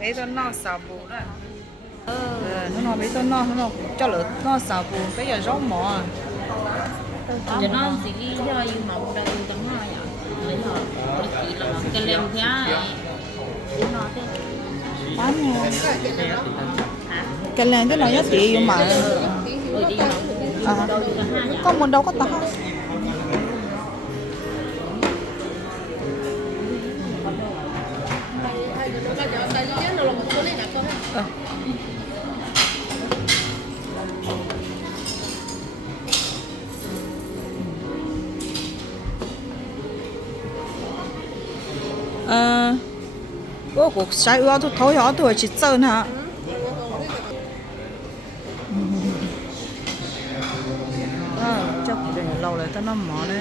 bé tôi nó xào bù đó nó bé tôi nó cho lỡ nó xào bù bây giờ rau mỏ giờ nó chỉ do yêu mộng đây tấm hoa vậy lấy họ chỉ là cái lem giá nó thế bán nha cái lem cái này giá trị nhưng mà con mình đâu có tao bố cuộc sai ưa tôi thổi họ tôi chỉ chơi hả chắc để lâu rồi tao nó mỏ đây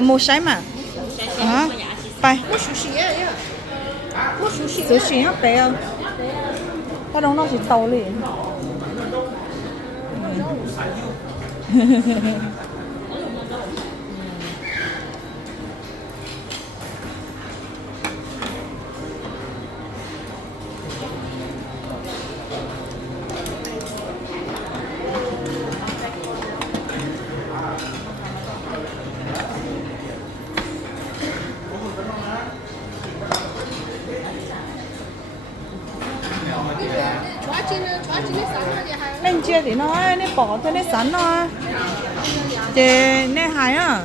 mua sấy mà hả bay sushi hấp bé không cái đó nó chỉ tàu liền nên chia thì nó nên bỏ cho nên sắn nó thì nên hài á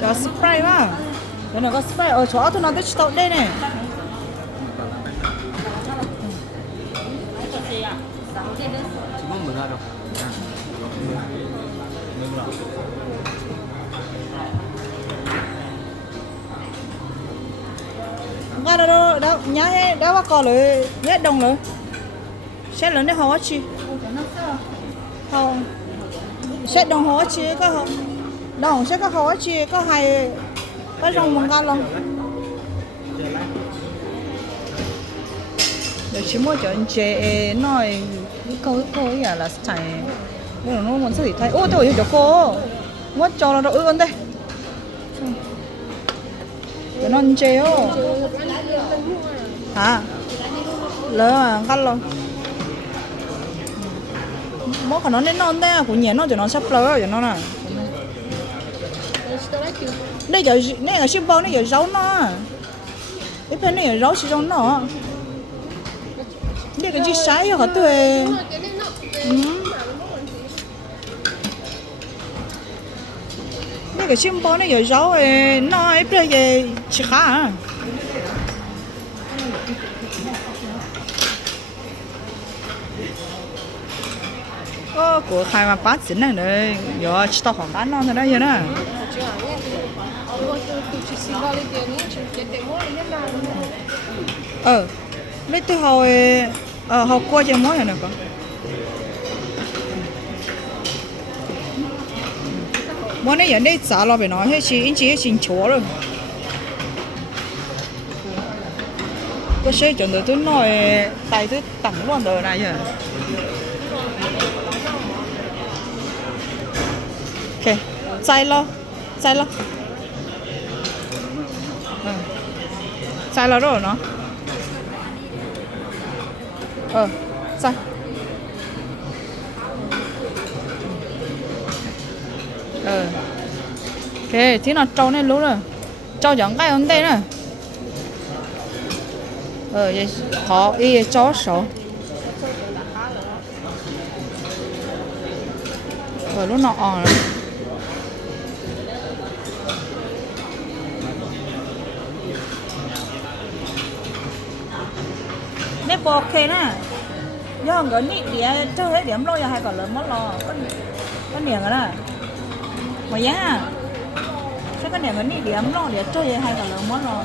cho spray mà cái này có spray ở chỗ tôi nói tới chỗ đây này nga đâu đâu nhá hết đâu có còn rồi hết đồng rồi sẽ lớn đấy họ chi không sẽ đồng họ chi có không đồng sẽ có họ chi có hay có rong mông ga luôn để chỉ mua cho anh chị nói câu ấy là chạy nó muốn gì thay ô tôi hiểu cô mất cho nó đỡ hơn đây cho nó anh chị ô hả lỡ à gắt luôn mỗi cái nó nên non đây của nhện nó cho nó sắp lỡ cho nó nè đây giờ này là ship bao này giờ rau nó cái bên này là rau chỉ trong nó đây cái gì sai hả tôi đây cái ship bao này giờ rau nó cái bên giờ chỉ khá của khai mà bắt chính này này giờ chỉ tao khoảng bán non thôi đấy giờ nè lấy từ hồi học qua cho mối này con món này giờ đây giá lo phải nói hết anh chị xin chúa rồi có xe chuẩn được tôi nói tay tôi tặng luôn đời này giờ ok sai lo sai lo rồi nó Sao? Ok, thế nào trâu này lú rồi. Trâu giống cái vấn đề nữa. Vậy họ y chó sổ. Lúc nào rồi. Nếp bò ok nè. Do người nị thì chơi hết điểm lo hay còn lớn mất lo. Có niềng rồi nè. Mà giá sao cái niềng người nị điểm lo để chơi hay còn lớn mất lo.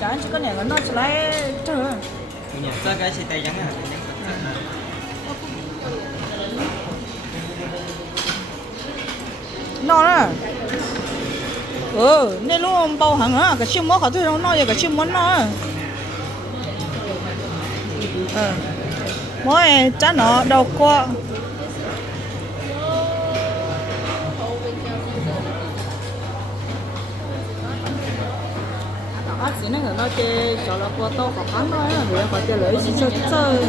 Chả chỉ có niềng nó chỉ lấy chơi. Cái xì tay trắng à. No đó. Nên luôn bao hàng á, cái chim món họ tôi không no vậy cái chim món no. Mỗi chả nó đầu qua. Chỉ nên nó chơi cho là qua to khó khăn thôi, vì họ chơi lấy chỉ chơi.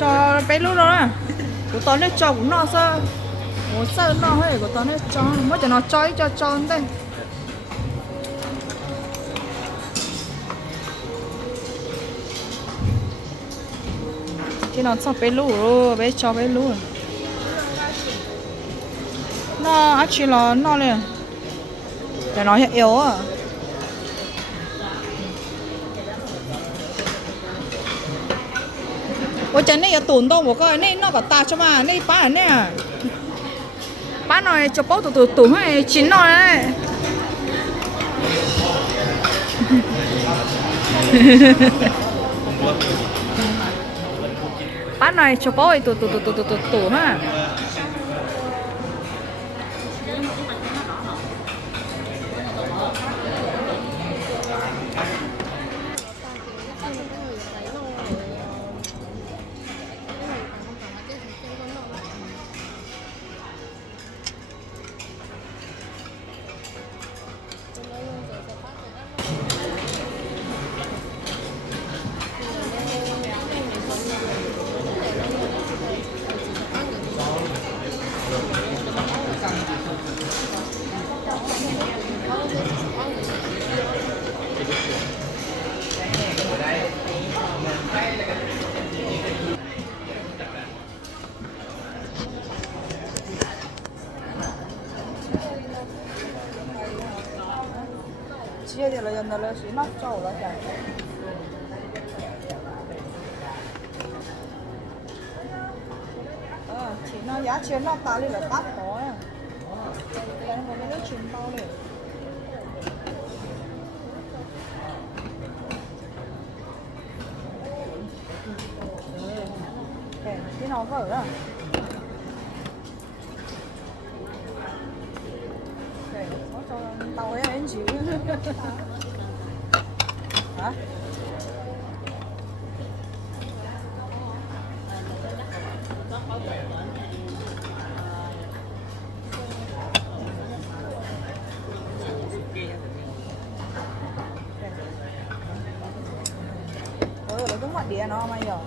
Cho bé lúc đó nè, của tao nó cho cũng no sao, của sao no hết, của tao nó cho, mới cho nó cho đây. Khi nào xong bé lú rồi, bé cho bé lú. Nó ăn chỉ là nó liền, để nó hiện yếu à. Ôi chân này tổn đâu một cái này nó có ta cho mà này bán này à, bán này cho bố tủ hay chín rồi đấy. Bán này cho bố tủ ha. Chia thì là dần là sẽ nắp trâu đó cả. Chỉ nó giá chia nó ta lên là tát có á. Cái này có cái nước chìm bao này. Cái nó vỡ à? Tàu ấy anh chịu. Hả? Ôi, nó cũng mặt đĩa nó mà giờ.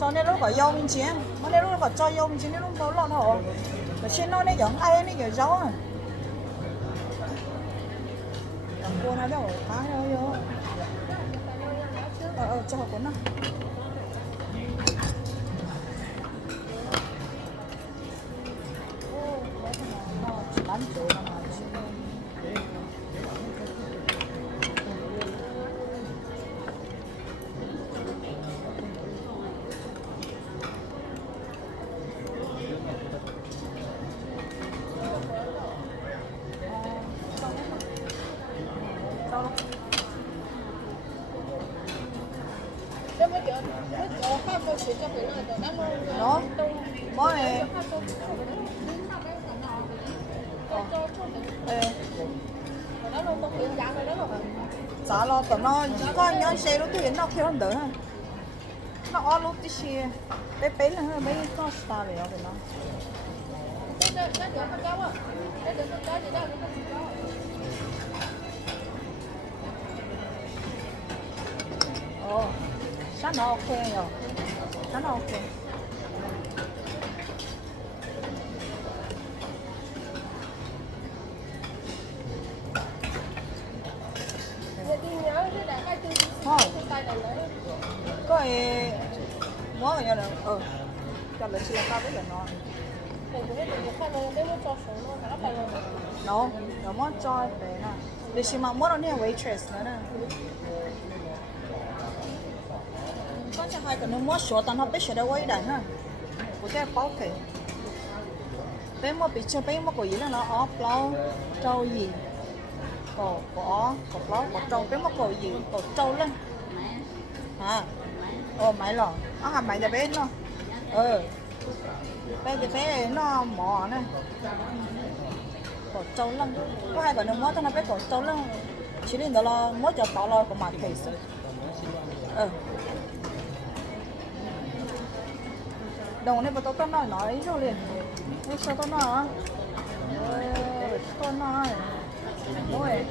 Cho nên lúc có dâu mình chiến, mà nên lúc có cho dâu mình chiến nên lúc có lợn hổ, mà trên nó này giống ai này kiểu rau à, cô nó đâu khá nhiều, cho họ cuốn nào, bán chỗ nào mà đâu. Đó. Bó này. Giá lo tụi nó chỉ có nhón xe lúc thì nó kêu đỡ ha. Nó ở lúc tí xe. Bé là mấy con star này tụi nó. Ồ, sáng nó ok rồi. Sáng nó ok. Thôi. Có ai muốn rồi nhờ cho lên xin cao với là nó. Nó muốn cho về nè. Để xin mà muốn nó nè waitress nữa nè. Có cho hai cái nó muốn số tao nó biết sẽ đâu quay đàn ha. Của cái bao thể. Bé mua bị chơi bé mua cái gì là nó off lâu trâu gì. Có lâu có trâu bé mua cái gì có trâu lên. Hả? Máy lò. Hả máy là bé nó. Bé thì bé nó mỏ nè. Có trâu lên. Có hai cái nó mua tao nó bé có trâu lên. Chỉ nên đó là mua cho tao là có mặt thể sự. Đồng này tao nói rồi liền. Đây sao tao nói? Tao nói. Ôi.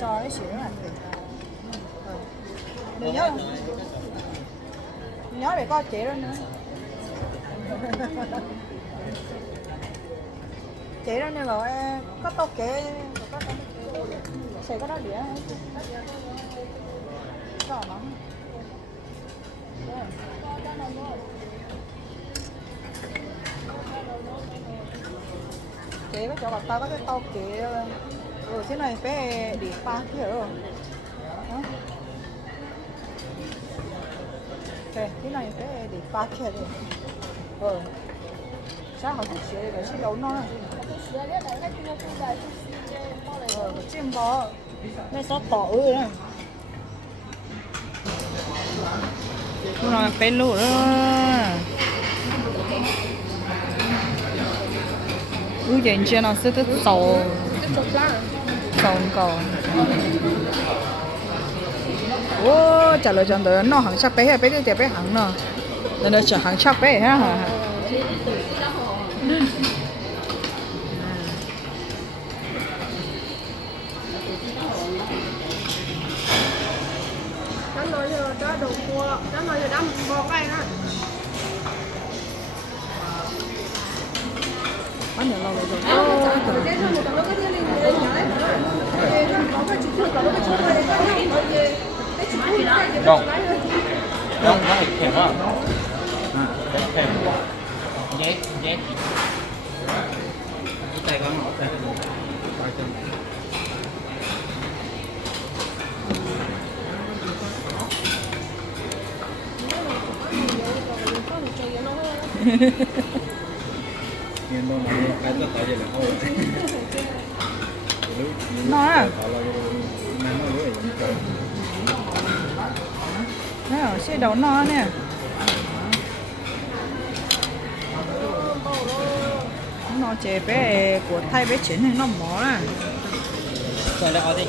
Cho cái xíu này. Đừng nhớ để coi chị đó nữa. Chị đó nên là có tao kể có sẽ có đó đĩa có lắm chị có chỗ gặp tao có cái tao kể thế này bé đi ba kia rồi thế này bé đi ba kia rồi sao họ thích chơi cái gì đâu nó chim bò mấy số tỏi nữa nó là bé lú đó dành cho nó sẽ thích sầu cầu trả lời cho tôi nó hàng chắc bé hay bé đi bé hàng nó nên nó chở hàng chắc bé ha bán nhiều lâu rồi Đâu? Đâu, nó phải kèm á. Kèm. Dễ. Tay con ngọt đây. Coi chân. Nhưng mà cái nó tại vì là thôi. Nó xe đầu no nè nó chế bé của Thái bé chiến này nó mỏ à Rồi lại ở đây.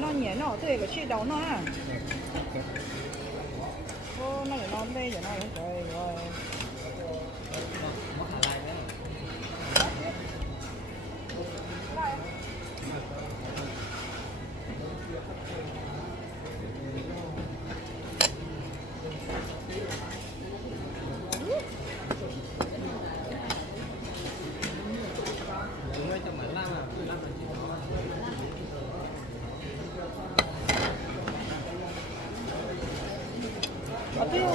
nó nhẹ nó tươi cái chi đầu nó à nó để nó đây rồi nó trời rồi 어때요?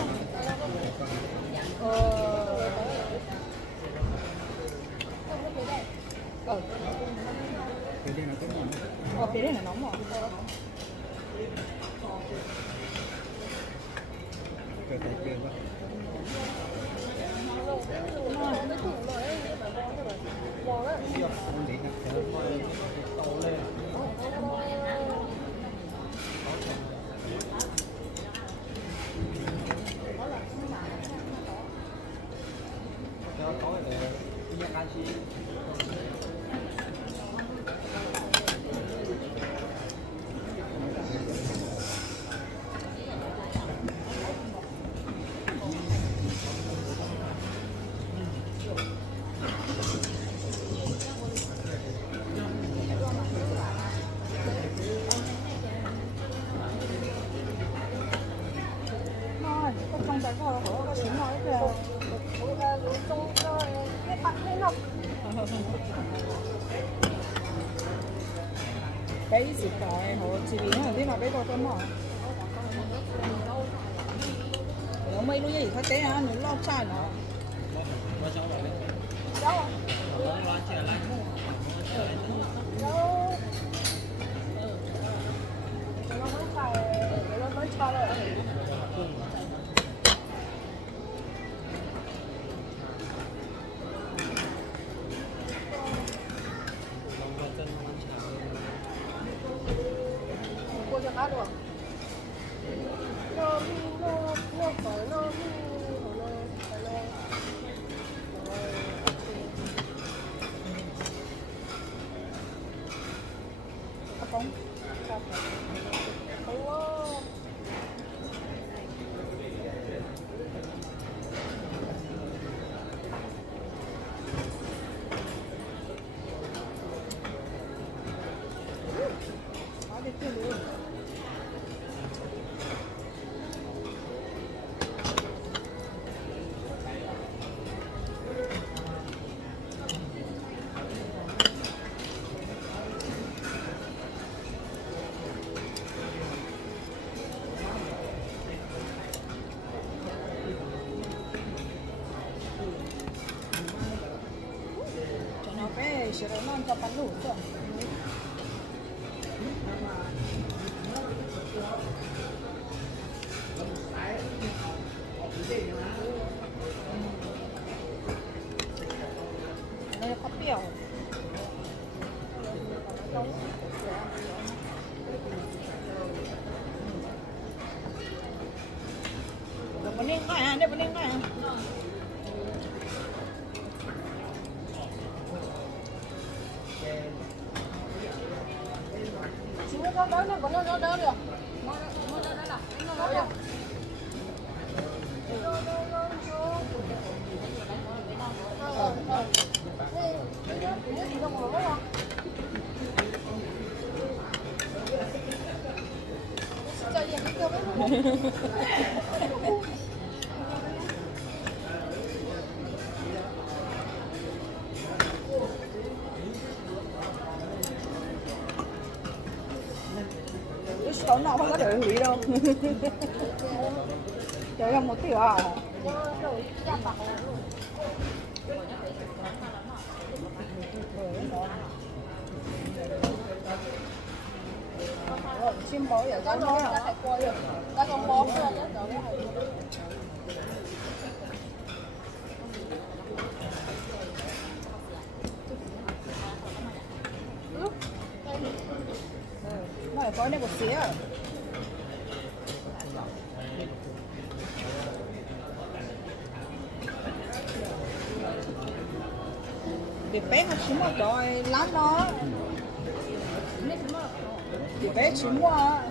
cái đây là cái món phía đây là nóng rồi. cái tay kia quá không để hạt to lên cho tối để cái canxi Thôi, có trong cái kho có chín nói kìa. Cái gì cái họ chỉ biến là thế mà cái con mỏ. Nó mấy lúc gì thế à, nó lo chai nó. Đâu? Nó mới cho rồi. Cô cho cá được. Nó phải nó không. Sẽ nó cho bánh đủ rồi. Đây có biểu. Được bánh ninh ngay à, đây bánh ninh ngay à. Nó đỡ được. Tối nào không có để hủy đâu. Trời ơi, một tiểu à. Chim bó ở trong đó hả? Cái con bó kia nó phải có đây một xía. Việc bé không chín một rồi lắm đó. Việc bé chín quá.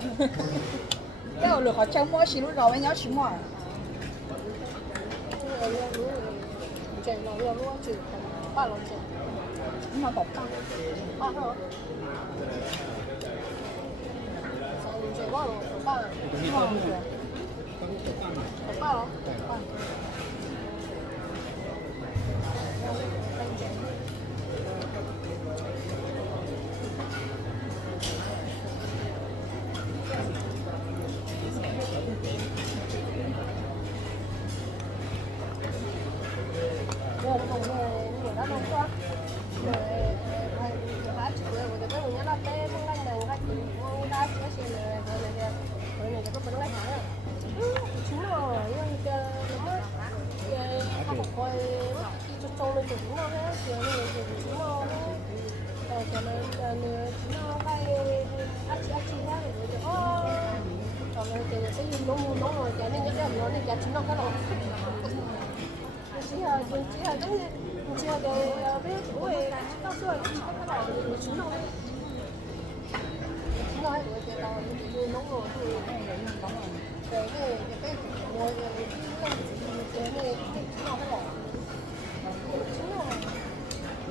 Cái hồi lượt họ trông mỗi xí lúc rồi anh nhớ chín quá. Chạy nó luôn luôn chỉ 3 lần chạy. Nó bọc tăng. À hả? Chạy qua rồi, 3 lần. Không được. 3 lần. 3. 동네 뭐라 그럴까? 다 주고요. 근데 그 그냥 나 때 뭔가 내가 뭐 다 쓰시는 그거는 이제 그거 내가 봐요. 진짜 이런 게 너무 한국 거의 이쪽 쪽은 좀 유명해요. 지역은 이제 유명해. 저는 진짜 가에 아치 해야 되죠. 저는 되게 xây 너무 cái này nhất là nó thì giá trị nó khá là chỉ là giống như chỉ là cái ví dụ của ấy cao su ấy chỉ có cái là chúng nó chúng nó hay của cái là cái nóng rồi thì cái ngồi cái này chúng nó cái là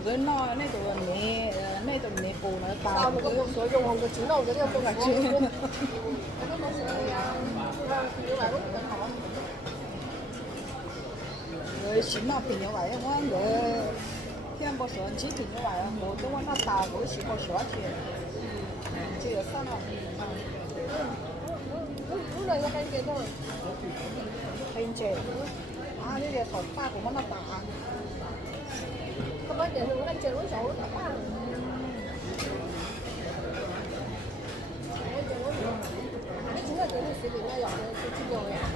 rồi nó này tụi này tụi này phụ nó tao tao một cái bộ số dùng không có chúng nó cái điều không phải chứ cái bộ số như vậy cũng khó rồi xin nó thì như vậy không á rồi khi bao giờ chỉ thì như vậy một cái nó tao với chỉ bao giờ thì ở sao nào lúc này nó canh kia thôi hình chế cái này thổi pha của nó tao các bác để nó canh chơi nó xấu nó tao chính là cái này sẽ bị ngay dọn cái chi rồi ạ.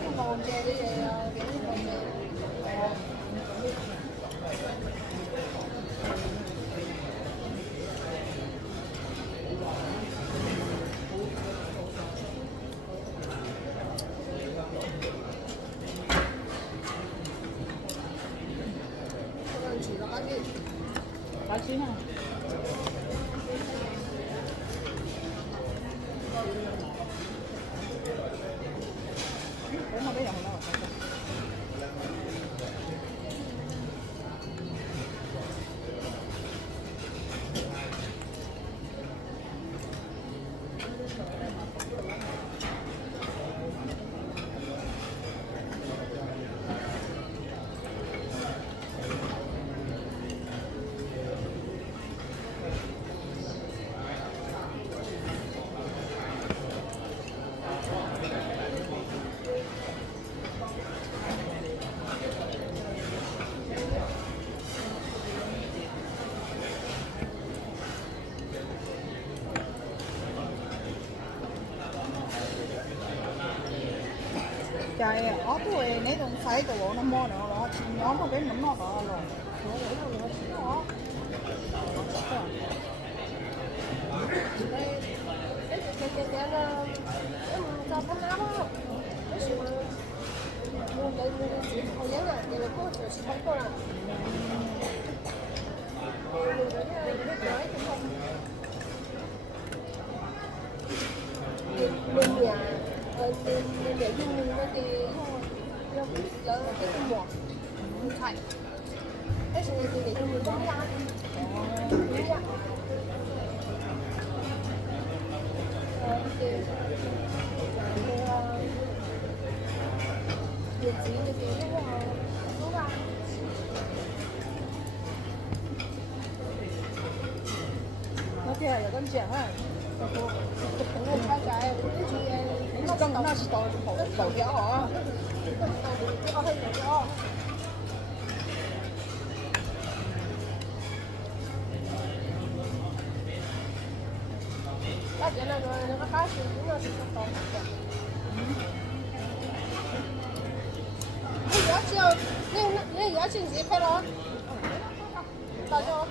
Cái vòng chơi cái gì cái vòng chơi. Chỉ là cái gì? Cá chín à? Ủa mà bây giờ không đâu. Trời ở tuổi này cũng phải từ bộ nó mua nữa rồi chỉ nhóm nó đến nó đó rồi nó chỉ đó cái cho thân áo á cái sự mua cái chỉ không nhớ là thì có sự chỉ thấy cô là mình cái nói thì không mình nhà mình để dùng mình nó thì nó lớn cái mỏ chạy cái sự này thì để dùng mình không ra đúng không việc gì như thế đúng không nó kia là con trẻ ha cái nó trong nó chỉ đầu kéo hả cái này nó khác thì nó sẽ không giá trị nhưng giá trị gì phải đó tại sao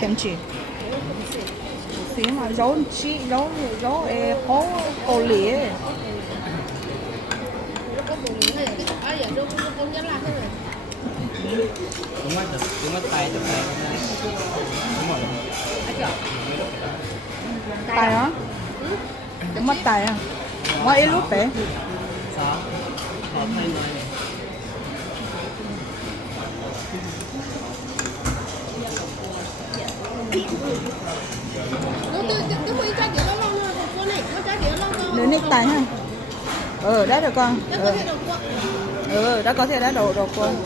kimchi xí mà rau chi rau rau có cô lìa nó có bùn hay là cái ở giờ nó con nhớ là thế này đúng mất tay đúng rồi tay hả đúng mất tay à mua ít lúc bé cái mũi trái đĩa nó lâu rồi con này nó trái đĩa lâu rồi nếu nick tay ha đấy được con nó có thể đầu qua đã có thể đã đầu con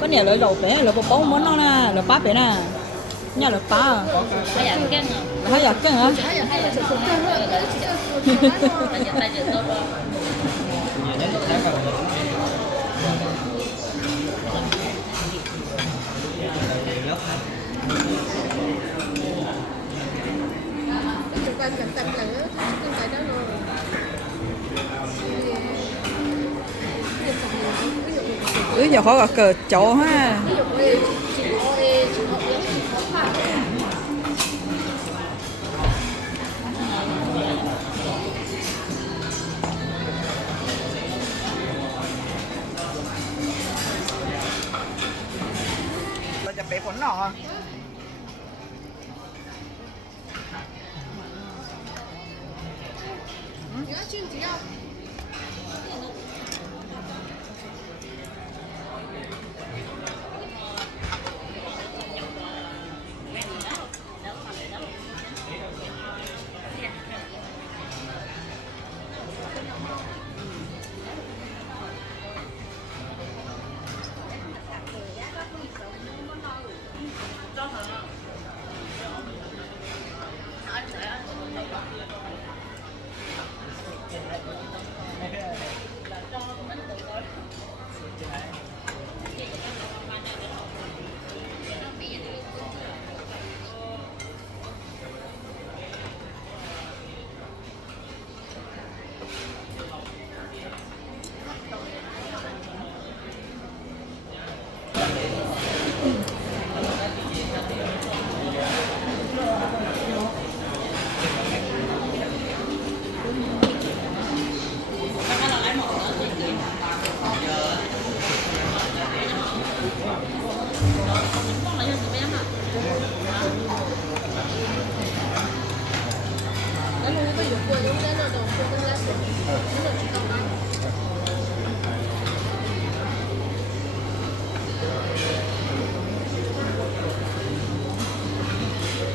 có nhà lợi đầu bé là bộ bóng món nó nè là bá bé nè nhà là bá à hay là cái ngờ hay là cái hả hay là sụp cân rồi tay giờ tốt rồi chụp cân cẩn là nó cân cái đó rồi giờ khó gặp cờ chỗ ha ví dụ chị có những khó khănเราจะไปผลหน่อ 你要去只要